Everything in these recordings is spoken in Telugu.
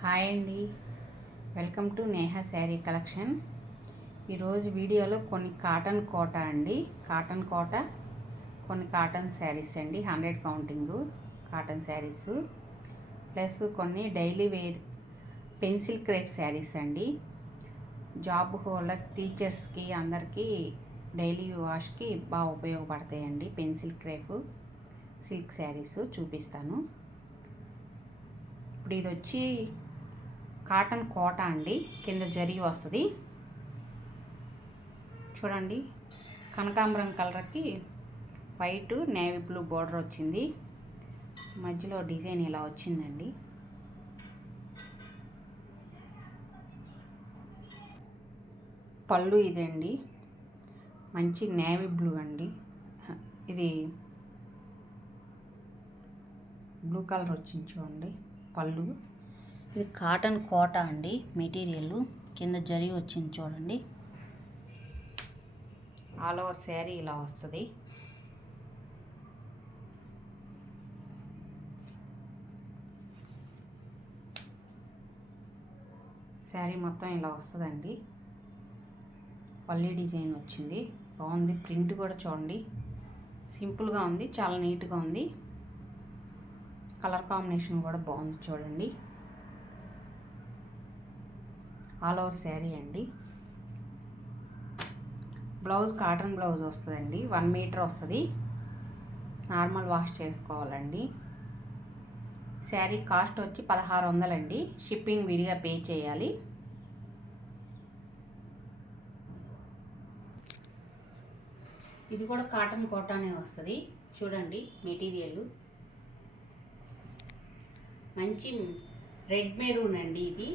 హాయ్ అండి, welcome to Neha sari collection. ఈరోజు వీడియోలో కొన్ని కాటన్ కోట కొన్ని కాటన్ శారీస్ అండి, 100 కౌంటింగు కాటన్ శారీస్, ప్లస్ కొన్ని daily wear pencil crepe saris అండి. జాబ్ హోల్డర్ టీచర్స్కి అందరికీ డైలీ వాష్కి బాగా ఉపయోగపడతాయండి. పెన్సిల్ క్రేప్ సిల్క్ శారీస్ చూపిస్తాను. ఇప్పుడు ఇది వచ్చి కాటన్ కోట అండి, కింద జరీ వస్తుంది చూడండి. కనకాంబరం కలర్కి వైట్ నేవీ బ్లూ బార్డర్ వచ్చింది, మధ్యలో డిజైన్ ఇలా వచ్చిందండి. పళ్ళు ఇదండి, మంచి నేవీ బ్లూ అండి, ఇది బ్లూ కలర్ వచ్చింది చూడండి పళ్ళు. ఇది కాటన్ కోట అండి మెటీరియల్, కింద జరీ వచ్చింది చూడండి. ఆల్ ఓవర్ శారీ ఇలా వస్తుంది. శారీ మొత్తం ఇలా వస్తుందండి. పల్లి డిజైన్ వచ్చింది, బాగుంది. ప్రింట్ కూడా చూడండి, సింపుల్గా ఉంది, చాలా నీట్గా ఉంది. కలర్ కాంబినేషన్ కూడా బాగుంది చూడండి. ఆల్ ఓవర్ శారీ అండి. బ్లౌజ్ కాటన్ బ్లౌజ్ వస్తుందండి, 1 మీటర్ వస్తుంది. నార్మల్ వాష్ చేసుకోవాలండి. శారీ కాస్ట్ వచ్చి 1600 అండి, షిప్పింగ్ విడిగా పే చేయాలి. ఇది కూడా కాటన్ కోటానే వస్తుంది చూడండి. మెటీరియల్ మంచి రెడ్ మెరూన్ అండి, ఇది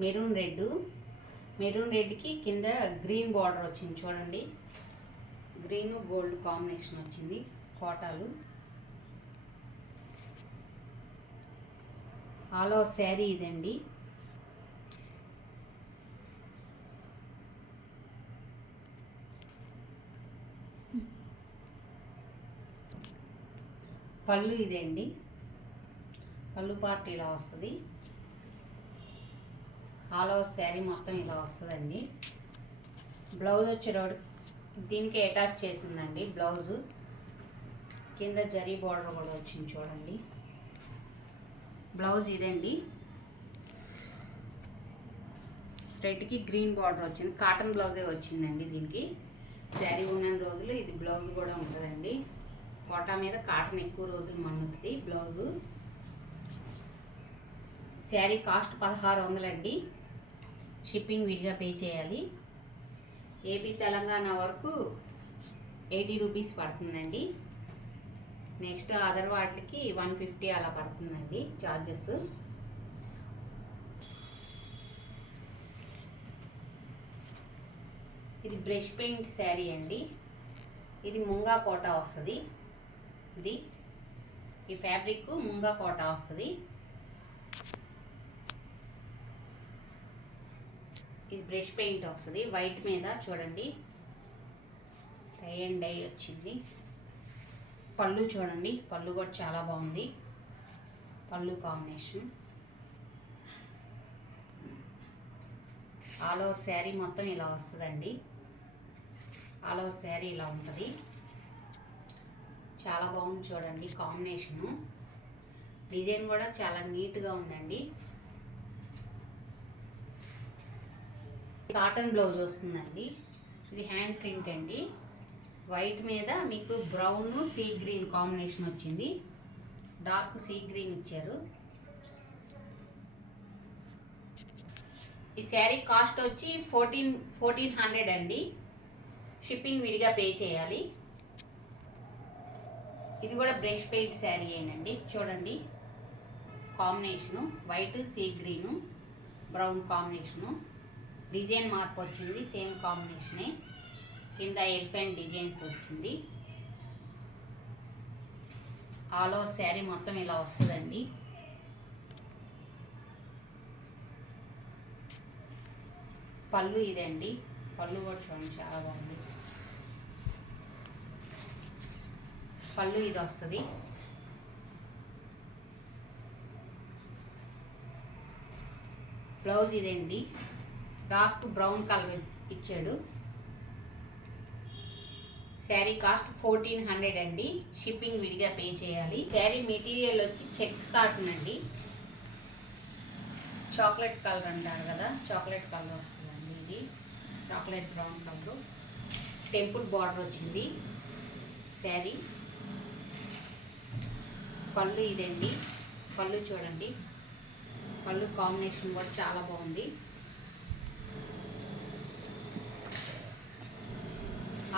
మెరూన్ రెడ్కి కింద గ్రీన్ బార్డర్ వచ్చింది చూడండి. గ్రీన్ గోల్డ్ కాంబినేషన్ వచ్చింది కోటాలు. ఆల్ ఓవర్ శారీ ఇదండి. పళ్ళు ఇదండి, పళ్ళు పార్ట్ ఇలా వస్తుంది. ఆల్ ఓవర్ శారీ మొత్తం ఇలా వస్తుందండి. బ్లౌజ్ వచ్చేటప్పుడు దీనికి అటాచ్ చేసిందండి బ్లౌజు, కింద జరీ బార్డర్ కూడా వచ్చింది చూడండి. బ్లౌజ్ ఇదండి, రెడ్కి గ్రీన్ బార్డర్ వచ్చింది. కాటన్ బ్లౌజే వచ్చిందండి దీనికి. శారీ ఉన్న రోజులు ఇది బ్లౌజ్ కూడా ఉంటుందండి. కోటా మీద కాటన్ ఎక్కువ రోజులు మన్నుతుంది బ్లౌజు. శారీ కాస్ట్ 1600 అండి, షిప్పింగ్ విడిగా పే చేయాలి. ఏపీ తెలంగాణ వరకు 80 రూపీస్ పడుతుందండి. నెక్స్ట్ అదర్ వాటికి 150 అలా పడుతుందండి ఛార్జెస్. ఇది బ్రష్ పెయింట్ శారీ అండి, ఇది ముంగా కోట వస్తుంది. ఈ ఫ్యాబ్రిక్ ముంగా కోట వస్తుంది. ఇది బ్రష్ పెయింట్ వస్తుంది, వైట్ మీద చూడండి టై అండ్ డై వచ్చింది. పళ్ళు చూడండి, పళ్ళు కూడా చాలా బాగుంది, పళ్ళు కాంబినేషన్. ఆల్ ఓవర్ శారీ మొత్తం ఇలా వస్తుందండి. ఆల్ ఓవర్ శారీ ఇలా ఉంటుంది, చాలా బాగుంది చూడండి కాంబినేషను. డిజైన్ కూడా చాలా నీట్గా ఉందండి. కాటన్ బ్లౌజ్ వస్తుందండి, ఇది హ్యాండ్ ప్రింట్ అండి. వైట్ మీద మీకు బ్రౌన్ సీ గ్రీన్ కాంబినేషన్ వచ్చింది, డార్క్ సీ గ్రీన్ ఇచ్చారు. ఈ శారీ కాస్ట్ వచ్చి 1400 అండి, షిప్పింగ్ విడిగా పే చేయాలి. ఇది కూడా బ్రష్ పెయింట్ శారీ అయినండి చూడండి. Combination white sea green brown combination. Design మార్పు వచ్చింది, సేమ్ కాంబినేషనే. కింద ఎలిఫెంట్ డిజైన్స్ వచ్చింది. ఆల్ ఓవర్ శారీ మొత్తం ఇలా వస్తుందండి. పళ్ళు ఇదండి, పళ్ళు కూడా చూడండి చాలా బాగుంది. పళ్ళు ఇది వస్తుంది. బ్లౌజ్ ఇదేంటి, డార్క్ బ్రౌన్ కలర్ ఇచ్చాడు. శారీ కాస్ట్ 1400 అండి. షిప్పింగ్ విడిగా పే చేయాలి. శారీ మెటీరియల్ వచ్చి చెక్స్ కాటన్ అండి. చాక్లెట్ కలర్ అంటారు కదా, చాక్లెట్ కలర్ వస్తుందండి. ఇది chocolate brown colour, temple border వచ్చింది శారీ. పళ్ళు ఇదండి, పళ్ళు చూడండి, పళ్ళు కాంబినేషన్ కూడా చాలా బాగుంది.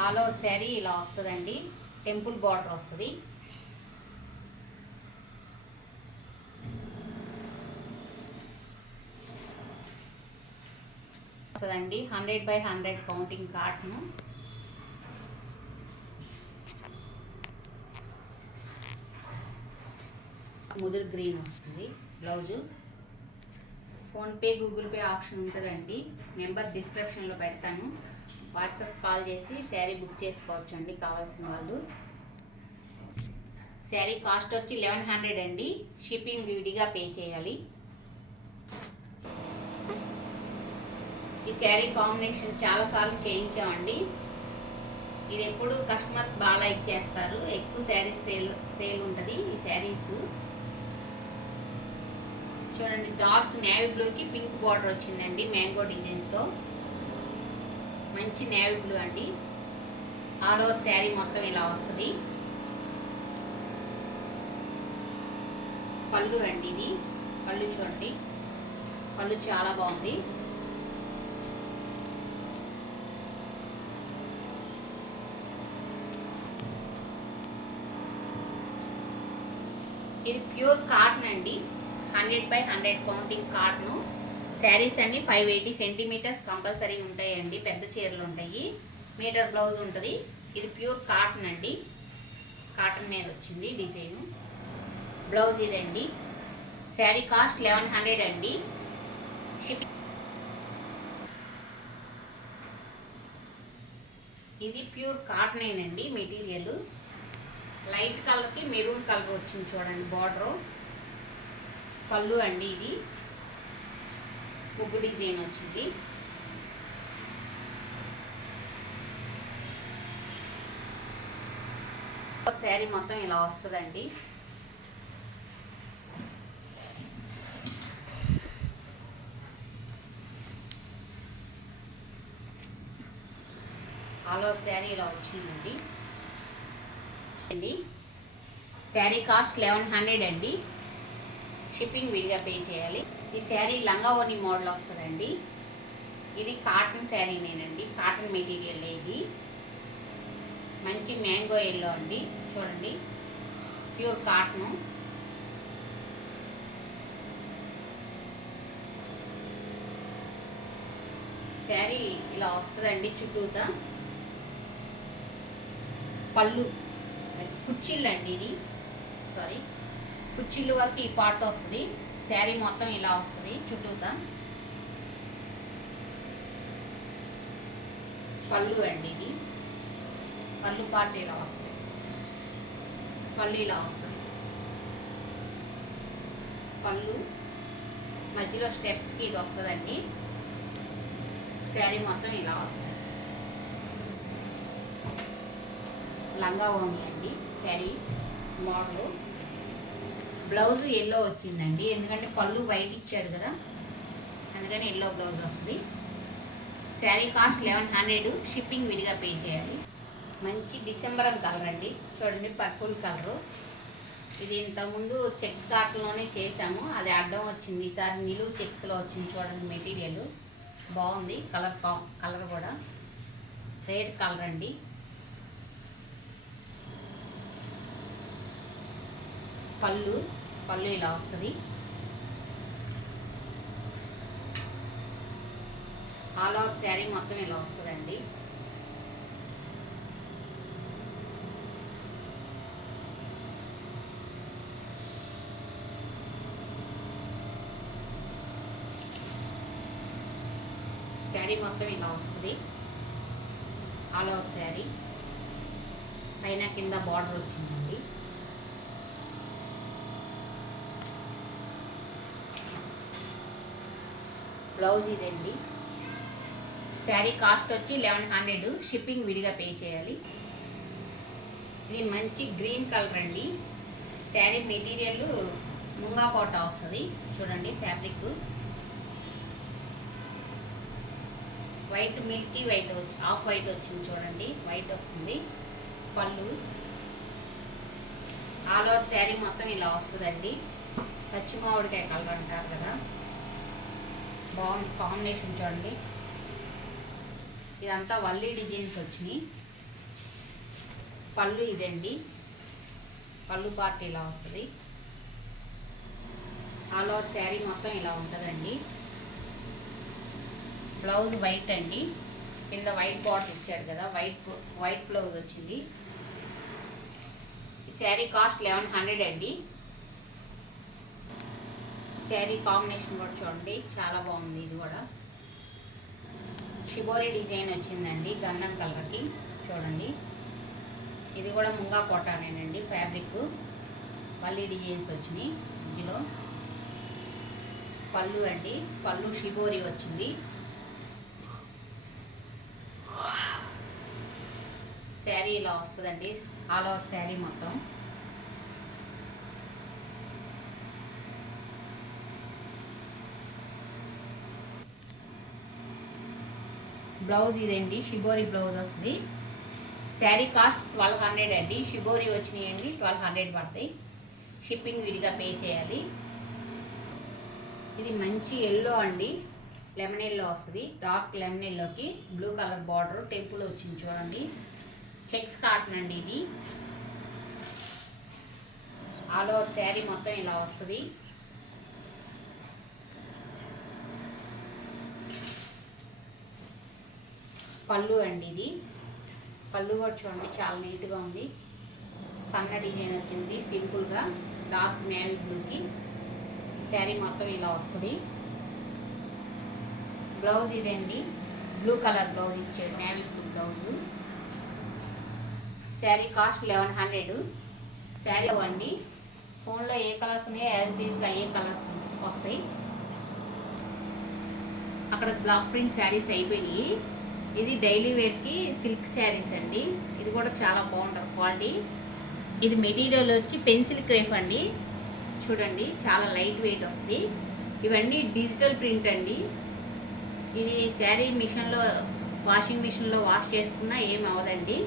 ఆల్ ఓవర్ శారీ ఇలా వస్తుందండి, టెంపుల్ బార్డర్ వస్తుంది. వస్తుందండి 100/100 కౌంటింగ్ కాటన్. ముదురు గ్రీన్ వస్తుంది blouse. PhonePe Google pay option ఉంటుందండి. నెంబర్ డిస్క్రిప్షన్లో పెడతాను, వాట్సాప్ కాల్ చేసి శారీ బుక్ చేసుకోవచ్చు అండి కావాల్సిన వాళ్ళు. శారీ కాస్ట్ వచ్చి 1100 అండి. షిప్పింగ్ విడిగా పే చేయాలి. ఈ శారీ కాంబినేషన్ చాలాసార్లు చేయించామండి. ఇది ఎప్పుడు కస్టమర్ బాగా లైక్ చేస్తారు. ఎక్కువ శారీస్ సేల్ ఉంటుంది ఈ శారీస్. చూడండి, డార్క్ నేవీ బ్లూకి పింక్ బార్డర్ వచ్చిందండి మ్యాంగో డిజైన్స్తో. మంచి నేవీ బ్లూ అండి. ఆల్ ఓవర్ శారీ మొత్తం ఇలా వస్తుంది. పళ్ళు అండి, ఇది పళ్ళు చూడండి, పళ్ళు చాలా బాగుంది. ఇది ప్యూర్ కాటన్ అండి, 100/100 కౌంటింగ్ కాటను. శారీస్ అన్ని 580 సెంటీమీటర్స్ కంపల్సరీ ఉంటాయండి. పెద్ద చీరలు ఉంటాయి. మీటర్ బ్లౌజ్ ఉంటుంది. ఇది ప్యూర్ కాటన్ అండి, కాటన్ మీద వచ్చింది డిజైను. బ్లౌజ్ ఇదండి. శారీ కాస్ట్ 1100 అండి. షిప్పింగ్ ఇది ప్యూర్ కాటనేనండి మెటీరియల్. లైట్ కలర్కి మెరూన్ కలర్ వచ్చింది చూడండి బార్డరు. పళ్ళు అండి, ఇది ముగ్గు డిజైన్ వచ్చింది. శారీ మొత్తం ఇలా వస్తుందండి. ఆల్ ఓవర్ శారీ ఇలా వచ్చిందండి. శారీ కాస్ట్ 1100 అండి. షిప్పింగ్ విడిగా పే చేయాలి. ఈ శారీ లంగా ఓని మోడల్ వస్తుందండి. ఇది కాటన్ శారీనేనండి, కాటన్ మెటీరియల్. ఇది మంచి మ్యాంగో ఎల్లో అండి, చూడండి ప్యూర్ కాటను. శారీ ఇలా వస్తుందండి చుట్టూతా. పళ్ళు కుచ్చిళ్ళు అండి, ఇది సారీ కుచ్చిళ్ళు వరకు ఈ పార్ట్ వస్తుంది. శారీ మొత్తం ఇలా వస్తుంది చుట్టూతా. పళ్ళు అండి, ఇది పళ్ళు పార్ట్ ఇలా వస్తుంది. పళ్ళు ఇలా వస్తుంది. పళ్ళు మధ్యలో స్టెప్స్కి ఇది వస్తుందండి. శారీ మొత్తం ఇలా వస్తుంది. లంగా ఓని అండి శారీ మోడలు. బ్లౌజ్ ఎల్లో వచ్చిందండి, ఎందుకంటే పళ్ళు వైట్ ఇచ్చాడు కదా, అందుకని ఎల్లో బ్లౌజ్ వస్తుంది. శారీ కాస్ట్ 1100. షిప్పింగ్ విడిగా పే చేయాలి. మంచి డిసెంబరం కలర్ అండి, చూడండి పర్పుల్ కలరు. ఇది ఇంతకుముందు చెక్స్ కాటన్లోనే చేసాము, అది అడ్డం వచ్చింది. ఈసారి నిలువు చెక్స్లో వచ్చింది. చూడండి మెటీరియల్ బాగుంది. కలర్ కూడా రెడ్ కలర్ అండి. పళ్ళు ఇలా వస్తుంది. ఆల్ ఓవర్ శారీ మొత్తం ఇలా వస్తుందండి. శారీ మొత్తం ఇలా వస్తుంది. ఆల్ ఓవర్ శారీ పైన కింద బార్డర్ వచ్చిందండి. బ్లౌజ్ ఇదండి. శారీ కాస్ట్ వచ్చి 1100, షిప్పింగ్ విడిగా పే చేయాలి. ఇది మంచి గ్రీన్ కలర్ అండి. శారీ మెటీరియల్ ముంగా కోట వస్తుంది. చూడండి ఫ్యాబ్రిక్ వైట్, మిల్కీ వైట్ వచ్చి ఆఫ్ వైట్ వచ్చింది. చూడండి వైట్ వస్తుంది. పళ్ళు ఆల్ ఓవర్ శారీ మొత్తం ఇలా వస్తుందండి. పచ్చి మామిడికాయ కలర్ అంటారు కదా, బాగుంది కాంబినేషన్. చూడండి ఇదంతా వల్లీ డిజైన్స్ వచ్చినాయి. పళ్ళు ఇదండి, పళ్ళు పార్ట్ ఇలా వస్తుంది. ఆల్ ఓవర్ శారీ మొత్తం ఇలా ఉంటుందండి. బ్లౌజ్ వైట్ అండి, కింద వైట్ బార్డర్ ఇచ్చాడు కదా, వైట్ బ్లౌజ్ వచ్చింది. ఈ శారీ కాస్ట్ 1100 అండి. శారీ కాంబినేషన్ కూడా చూడండి చాలా బాగుంది. ఇది కూడా షిబోరి డిజైన్ వచ్చిందండి గంధం కలర్కి. చూడండి ఇది కూడా ముంగా కోటానేనండి. ఫ్యాబ్రిక్ మళ్ళీ డిజైన్స్ వచ్చినాయి. ఇందులో పళ్ళు అండి, పళ్ళు షిబోరి వచ్చింది. శారీ ఇలా వస్తుందండి, ఆల్ ఓవర్ శారీ మొత్తం. బ్లౌజ్ ఇదండి, షిబోరి బ్లౌజ్ వస్తుంది. శారీ కాస్ట్ 1200 అండి. షిబోరి వచ్చినాయండి 1200 పడతాయి. షిప్పింగ్ విడిగా పే చేయాలి. ఇది మంచి ఎల్లో అండి, లెమన్ ఎల్లో వస్తుంది. డార్క్ లెమన్ ఎల్లోకి బ్లూ కలర్ బార్డర్ టెంపుల్ వచ్చింది. చూడండి చెక్స్ కాటన్ అండి. ఇది ఆల్ ఓవర్ శారీ మొత్తం ఇలా వస్తుంది. పళ్ళు అండి, ఇది పళ్ళు కూడా చూడండి చాలా నీట్గా ఉంది. సన్న డిజైన్ వచ్చింది సింపుల్గా, డార్క్ నేవీ బ్లూకి. శారీ మొత్తం ఇలా వస్తుంది. బ్లౌజ్ ఇదండి, బ్లూ కలర్ బ్లౌజ్ ఇచ్చాడు, navy blue blouse. Sari cost 1100. Sari అండి, ఫోన్లో ఏ కలర్స్ ఉన్నాయో యాజ్ ఇట్ ఈస్గా ఏ కలర్స్ వస్తాయి. అక్కడ బ్లాక్ ప్రింట్ శారీస్ అయిపోయినాయి. ఇది డైలీ వేర్కి సిల్క్ శారీస్ అండి. ఇది కూడా చాలా బాగుంటుంది క్వాలిటీ. ఇది మెటీరియల్ వచ్చి పెన్సిల్ క్రేప్ అండి. చూడండి చాలా లైట్ వెయిట్ వస్తుంది. ఇవన్నీ డిజిటల్ ప్రింట్ అండి. ఇది శారీ మిషన్లో వాషింగ్ మిషన్లో వాష్ చేసుకున్నా ఏం అవ్వదండి.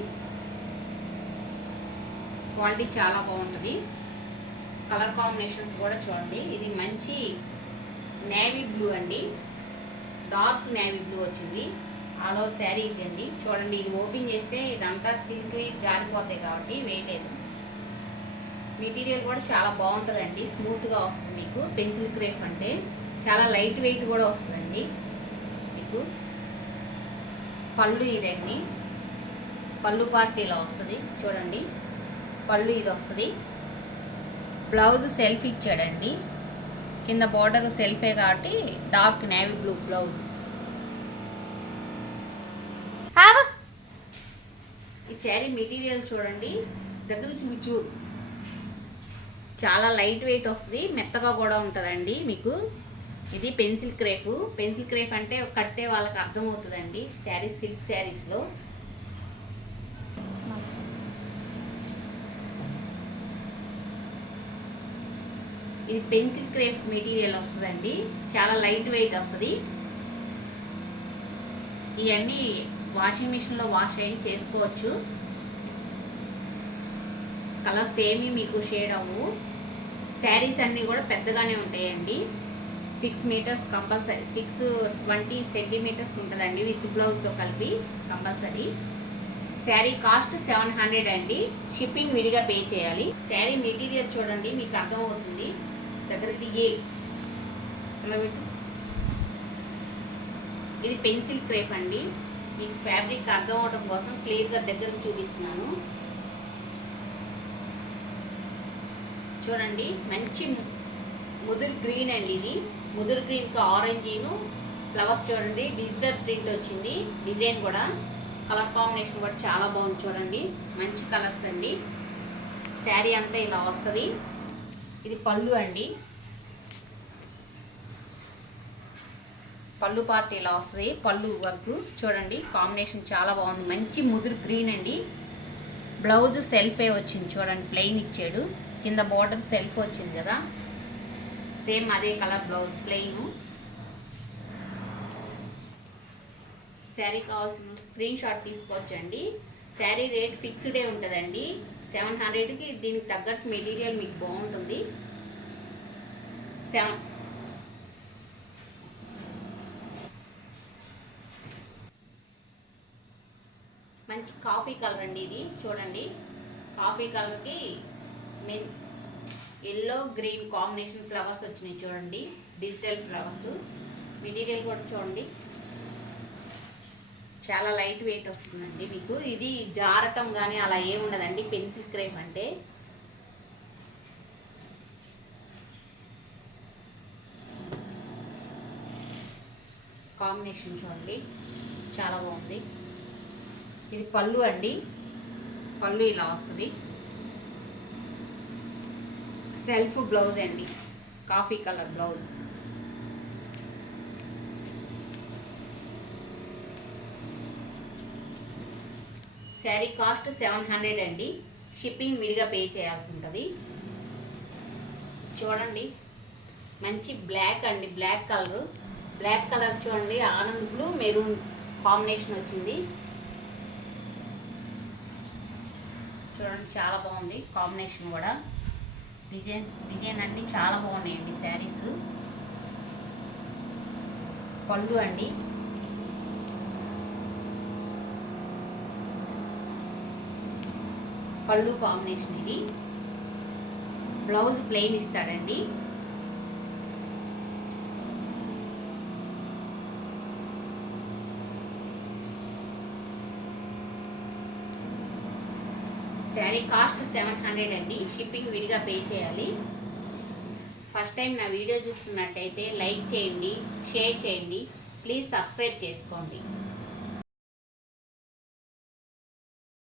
క్వాలిటీ చాలా బాగుంటుంది. కలర్ కాంబినేషన్స్ కూడా చూడండి. ఇది మంచి నేవీ బ్లూ అండి, డార్క్ నేవీ బ్లూ వచ్చింది. ఆల్ ఓవర్ శారీ ఇదండి. చూడండి ఇది ఓపెన్ చేస్తే ఇదంతా సిల్క్ జారిపోతాయి కాబట్టి వేయలేదు. మెటీరియల్ కూడా చాలా బాగుంటుందండి, స్మూత్గా వస్తుంది మీకు. పెన్సిల్ క్రేప్ అంటే చాలా లైట్ వెయిట్ కూడా వస్తుందండి మీకు. పళ్ళు ఇదండి, పళ్ళు పార్ట్ ఇలా వస్తుంది. చూడండి పళ్ళు ఇది వస్తుంది. బ్లౌజ్ సెల్ఫ్ ఇచ్చాడండి, కింద బార్డర్ సెల్ఫే కాబట్టి డార్క్ నేవీ బ్లూ బ్లౌజ్. ఈ శారీ మెటీరియల్ చూడండి, దగ్గర చూపించు. చాలా లైట్ వెయిట్ వస్తుంది, మెత్తగా కూడా ఉంటుందండి మీకు. ఇది పెన్సిల్ క్రేప్. పెన్సిల్ క్రేప్ అంటే కట్టే వాళ్ళకి అర్థమవుతుందండి శారీస్, సిల్క్ శారీస్లో. ఇది పెన్సిల్ క్రేప్ మెటీరియల్ వస్తుందండి, చాలా లైట్ వెయిట్ వస్తుంది. ఇవన్నీ వాషింగ్ మిషన్లో వాష్ అయ్యి చేసుకోవచ్చు. కలర్స్ ఏమీ మీకు షేడ్ అవ్వవు. శారీస్ అన్నీ కూడా పెద్దగానే ఉంటాయండి. 6 మీటర్స్ కంపల్సరీ, 620 సెంటీమీటర్స్ ఉంటుందండి విత్ బ్లౌజ్తో కలిపి కంపల్సరీ. శారీ కాస్ట్ 700 అండి. షిప్పింగ్ విడిగా పే చేయాలి. శారీ మెటీరియల్ చూడండి మీకు అర్థమవుతుంది. దగ్గరది ఇది పెన్సిల్ క్రేప్ అండి. ఈ ఫ్యాబ్రిక్ అర్థం అవడం కోసం క్లియర్గా దగ్గర చూపిస్తున్నాను. చూడండి మంచి ముదురు గ్రీన్ అండి. ఇది ముదురు గ్రీన్కి ఆరెంజీను ఫ్లవర్స్ చూడండి. డిజిటల్ ప్రింట్ వచ్చింది, డిజైన్ కూడా కలర్ కాంబినేషన్ కూడా చాలా బాగుంది. చూడండి మంచి కలర్స్ అండి. శారీ అంతా ఇలా వస్తుంది. ఇది పళ్ళు అండి. పళ్ళు పార్ట్ ఇలా వస్తుంది. పళ్ళు వర్క్ చూడండి, కాంబినేషన్ చాలా బాగుంది. మంచి ముదురు గ్రీన్ అండి. బ్లౌజ్ సెల్ఫే వచ్చింది చూడండి, ప్లెయిన్ ఇచ్చాడు. కింద బార్డర్ సెల్ఫ్ వచ్చింది కదా, సేమ్ అదే కలర్ బ్లౌజ్ ప్లెయిన్. శారీ కావాల్సిన స్క్రీన్ షాట్ తీసుకోవచ్చండి. శారీ రేట్ ఫిక్స్డే ఉంటుందండి 700కి. దీనికి తగ్గట్టు మెటీరియల్ మీకు బాగుంటుంది. మంచి కాఫీ కలర్ అండి ఇది. చూడండి, కాఫీ కలర్కి ఎల్లో గ్రీన్ కాంబినేషన్ ఫ్లవర్స్ వచ్చినాయి చూడండి, డిజిటల్ ఫ్లవర్స్. మెటీరియల్ కూడా చూడండి, చాలా లైట్ వెయిట్ వస్తుందండి మీకు. ఇది జారటం కానీ అలా ఏముండదండి పెన్సిల్ క్రేప్ అంటే. కాంబినేషన్ చూడండి, చాలా బాగుంది. ఇది పళ్ళు అండి, పళ్ళు ఇలా వస్తుంది. సెల్ఫ్ బ్లౌజ్ అండి, coffee colour blouse. Sari cost 700 అండి. షిప్పింగ్ విడిగా పే చేయాల్సి ఉంటుంది. చూడండి, మంచి బ్లాక్ అండి, బ్లాక్ కలర్. బ్లాక్ కలర్ చూడండి, ఆనంద్ బ్లూ మెరూన్ కాంబినేషన్ వచ్చింది. చూడండి, చాలా బాగుంది కాంబినేషన్ కూడా. డిజైన్ అన్నీ చాలా బాగున్నాయండి శారీస్. పళ్ళు అండి, పళ్ళు కాంబినేషన్ ఇది. బ్లౌజ్ ప్లెయిన్ ఇస్తాడండి. శారీ కాస్ట్ 700 అండి. షిప్పింగ్ విడిగా పే చేయాలి. ఫస్ట్ టైం నా వీడియో చూస్తున్నట్టయితే లైక్ చేయండి, షేర్ చేయండి, ప్లీజ్ సబ్స్క్రైబ్ చేసుకోండి.